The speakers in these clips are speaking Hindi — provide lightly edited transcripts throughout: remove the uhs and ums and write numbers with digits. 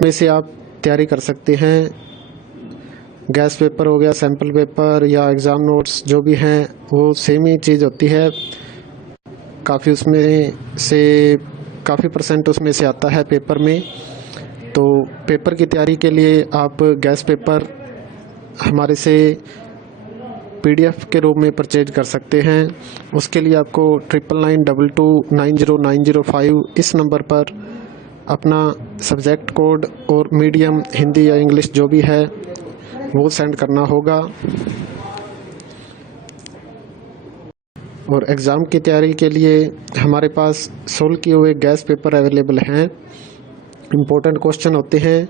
उसमें से आप तैयारी कर सकते हैं। गैस पेपर हो गया, सैम्पल पेपर या एग्ज़ाम नोट्स जो भी हैं वो सेम ही चीज़ होती है। काफ़ी उसमें से काफ़ी परसेंट उसमें से आता है पेपर में। तो पेपर की तैयारी के लिए आप गैस पेपर हमारे से PDF के रूप में परचेज कर सकते हैं। उसके लिए आपको 9992290905 इस नंबर पर अपना सब्जेक्ट कोड और मीडियम हिंदी या इंग्लिश जो भी है वो सेंड करना होगा। और एग्ज़ाम की तैयारी के लिए हमारे पास सोल्व किए हुए गैस पेपर अवेलेबल हैं। इम्पोर्टेंट क्वेश्चन होते हैं,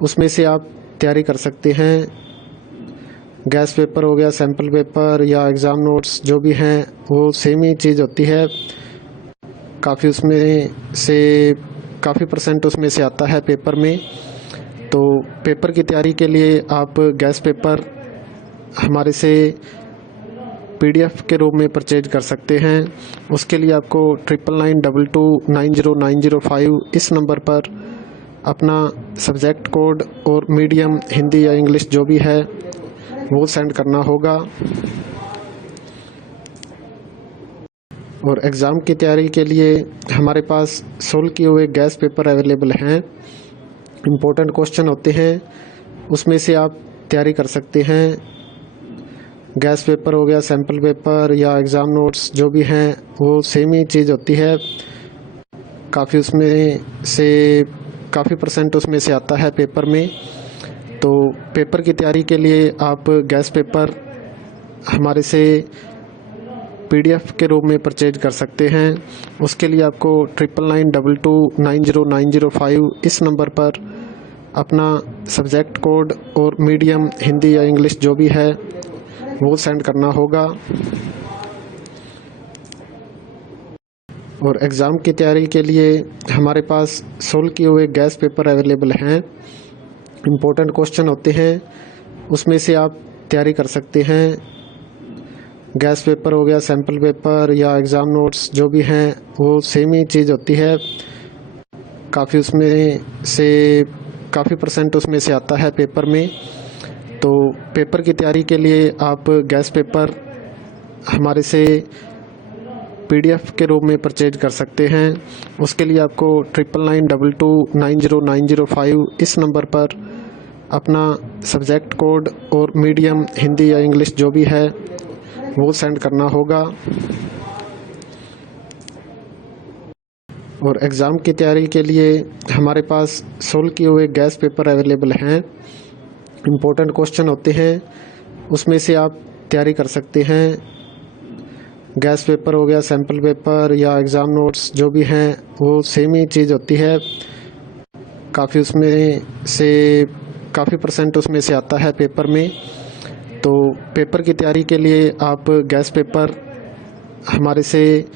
उसमें से आप तैयारी कर सकते हैं। गैस पेपर हो गया, सैम्पल पेपर या एग्ज़ाम नोट्स जो भी हैं वो सेम ही चीज़ होती है। काफ़ी उसमें से काफ़ी परसेंट उसमें से आता है पेपर में। तो पेपर की तैयारी के लिए आप गैस पेपर हमारे से PDF के रूप में परचेज कर सकते हैं। उसके लिए आपको 9992290905 इस नंबर पर अपना सब्जेक्ट कोड और मीडियम हिंदी या इंग्लिश जो भी है वो सेंड करना होगा। और एग्ज़ाम की तैयारी के लिए हमारे पास सोल्व किए हुए गैस पेपर अवेलेबल हैं। इम्पोर्टेंट क्वेश्चन होते हैं, उसमें से आप तैयारी कर सकते हैं। गैस पेपर हो गया, सैम्पल पेपर या एग्ज़ाम नोट्स जो भी हैं वो सेम ही चीज़ होती है। काफ़ी उसमें से काफ़ी परसेंट उसमें से आता है पेपर में। तो पेपर की तैयारी के लिए आप गैस पेपर हमारे से PDF के रूप में परचेज कर सकते हैं। उसके लिए आपको 9992290905 इस नंबर पर अपना सब्जेक्ट कोड और मीडियम हिंदी या इंग्लिश जो भी है वो सेंड करना होगा। और एग्ज़ाम की तैयारी के लिए हमारे पास सोल्व किए हुए गैस पेपर अवेलेबल हैं। इम्पोर्टेंट क्वेश्चन होते हैं, उसमें से आप तैयारी कर सकते हैं। गैस पेपर हो गया, सैम्पल पेपर या एग्ज़ाम नोट्स जो भी हैं वो सेम ही चीज़ होती है। काफ़ी उसमें से काफ़ी परसेंट उसमें से आता है पेपर में। तो पेपर की तैयारी के लिए आप गैस पेपर हमारे से PDF के रूप में परचेज कर सकते हैं। उसके लिए आपको 9992290905 इस नंबर पर अपना सब्जेक्ट कोड और मीडियम हिंदी या इंग्लिश जो भी है वो सेंड करना होगा। और एग्ज़ाम की तैयारी के लिए हमारे पास सोल्व किए हुए गैस पेपर अवेलेबल हैं। इम्पोर्टेंट क्वेश्चन होते हैं, उसमें से आप तैयारी कर सकते हैं। गैस पेपर हो गया, सैम्पल पेपर या एग्ज़ाम नोट्स जो भी हैं वो सेम ही चीज़ होती है। काफ़ी उसमें से काफ़ी परसेंट उसमें से आता है पेपर में। तो पेपर की तैयारी के लिए आप गैस पेपर हमारे से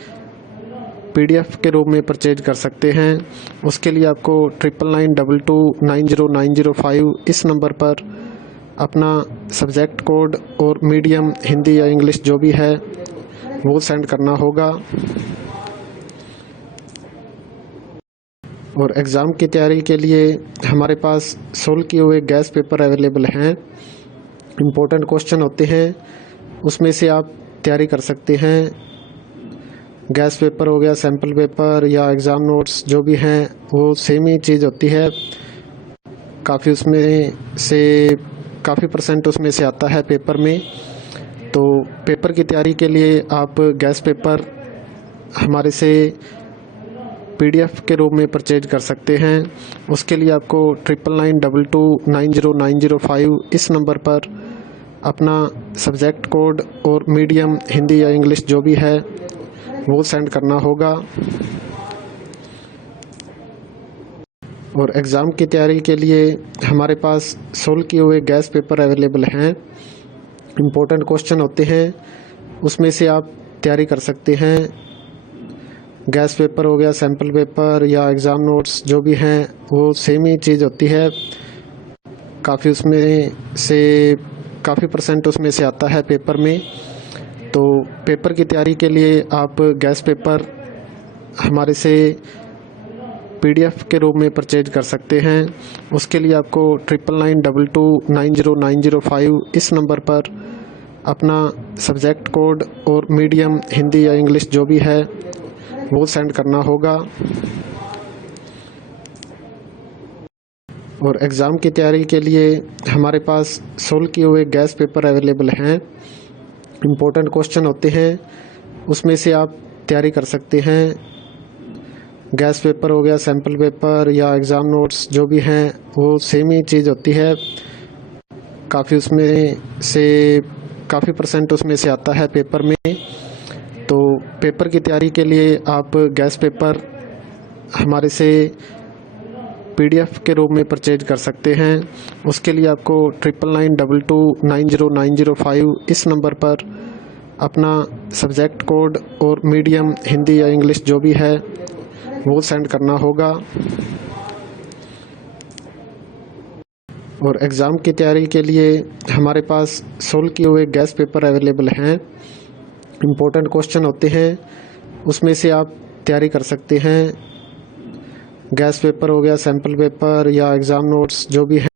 PDF के रूप में परचेज कर सकते हैं। उसके लिए आपको 9992290905 इस नंबर पर अपना सब्जेक्ट कोड और मीडियम हिंदी या इंग्लिश जो भी है वो सेंड करना होगा। और एग्ज़ाम की तैयारी के लिए हमारे पास सोल्व किए हुए गैस पेपर अवेलेबल हैं। इम्पोर्टेंट क्वेश्चन होते हैं, उसमें से आप तैयारी कर सकते हैं। गैस पेपर हो गया, सैम्पल पेपर या एग्ज़ाम नोट्स जो भी हैं वो सेम ही चीज़ होती है। काफ़ी उसमें से काफ़ी परसेंट उसमें से आता है पेपर में। तो पेपर की तैयारी के लिए आप गैस पेपर हमारे से PDF के रूप में परचेज कर सकते हैं। उसके लिए आपको 9992290905 इस नंबर पर अपना सब्जेक्ट कोड और मीडियम हिंदी या इंग्लिश जो भी है वो सेंड करना होगा। और एग्ज़ाम की तैयारी के लिए हमारे पास सोल्व किए हुए गैस पेपर अवेलेबल हैं। इम्पोर्टेंट क्वेश्चन होते हैं, उसमें से आप तैयारी कर सकते हैं। गैस पेपर हो गया, सैम्पल पेपर या एग्ज़ाम नोट्स जो भी हैं वो सेम ही चीज़ होती है। काफ़ी उसमें से काफ़ी परसेंट उसमें से आता है पेपर में। तो पेपर की तैयारी के लिए आप गैस पेपर हमारे से PDF के रूप में परचेज कर सकते हैं। उसके लिए आपको 9992290905 इस नंबर पर अपना सब्जेक्ट कोड और मीडियम हिंदी या इंग्लिश जो भी है वो सेंड करना होगा। और एग्ज़ाम की तैयारी के लिए हमारे पास सोल्व किए हुए गैस पेपर अवेलेबल हैं। इम्पोर्टेंट क्वेश्चन होते हैं, उसमें से आप तैयारी कर सकते हैं। गैस पेपर हो गया, सैम्पल पेपर या एग्ज़ाम नोट्स जो भी हैं वो सेम ही चीज़ होती है। काफ़ी परसेंट उसमें से आता है पेपर में। तो पेपर की तैयारी के लिए आप गैस पेपर हमारे से PDF के रूप में परचेज कर सकते हैं। उसके लिए आपको 9992290905 इस नंबर पर अपना सब्जेक्ट कोड और मीडियम हिंदी या इंग्लिश जो भी है वो सेंड करना होगा। और एग्ज़ाम की तैयारी के लिए हमारे पास सोल्व किए हुए गैस पेपर अवेलेबल हैं। इम्पोर्टेंट क्वेश्चन होते हैं, उसमें से आप तैयारी कर सकते हैं। गैस पेपर हो गया, सैम्पल पेपर या एग्ज़ाम नोट्स जो भी है